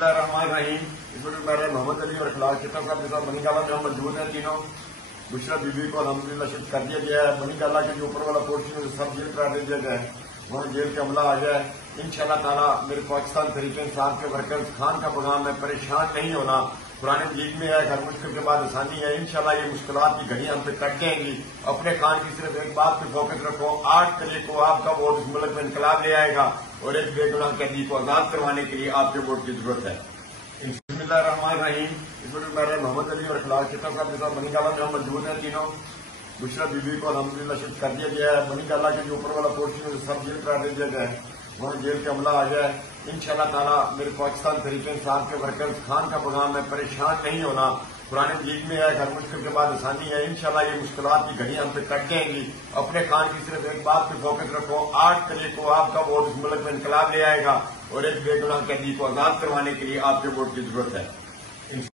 اللہ الرحمن الرحیم۔ اس وقت میرے محمد علی اور اخلاق شفا صاحب کے ساتھ منی گالا میں ہم موجود ہیں تینوں۔ بشرا بی بی کو الحمدللہ شفٹ کر دیا گیا ہے۔ منی گالا کے جو اوپر والا پورشن ہے سب جیل قرار دے دیا گیا ہے، وہاں جیل کا عملہ آ گیا ہے۔ انشاءاللہ تعالیٰ میرے پاکستان تحریک انصاف کے ورکرز خان کا پیغام ہے، پریشان نہیں ہونا۔ قرآن مجید میں ہے ہر مشکل کے بعد آسانی ہے۔ انشاءاللہ یہ مشکلات کی گھڑی ہم پہ کٹ جائیں گی۔ اپنے خان کی صرف ایک بات پہ فوکس رکھو، 8 تاریخ کو آپ کا ووٹ اس ملک میں انقلاب لے آئے گا اور ایک بے گناہ قیدی کو آزاد کروانے کے لیے آپ کے ووٹ کی ضرورت ہے۔ بسم اللہ الرحمن الرحیم۔ اس وقت میرے محمد علی اور اخلاق شفا صاحب کے ساتھ منی گالا میں ہم موجود ہیں تینوں۔ بشرا بی بی کو الحمدللہ شفٹ کر دیا گیا ہے۔ منی گالا کے جو اوپر والا پورشن ہے سب جیل قرار دے دیا گیا ہے، وہاں جیل کا عملہ آ گیا ہے۔ انشاءاللہ تعالیٰ میرے پاکستان تحریک انصاف کے ورکرز خان کا پیغام ہے، پریشان نہیں ہونا۔ قرآن مجید میں ہے ہر مشکل کے بعد آسانی ہے۔ انشاءاللہ یہ مشکلات کی گھڑی ہم پہ کٹ جائیں گی۔ اپنے خان کی صرف ایک بات پہ فوکس رکھو، 8 تاریخ کو آپ کا ووٹ اس ملک میں انقلاب لے آئے گا اور ایک بے گناہ قیدی کو آزاد کروانے کے لیے آپ کے ووٹ کی ضرورت ہے۔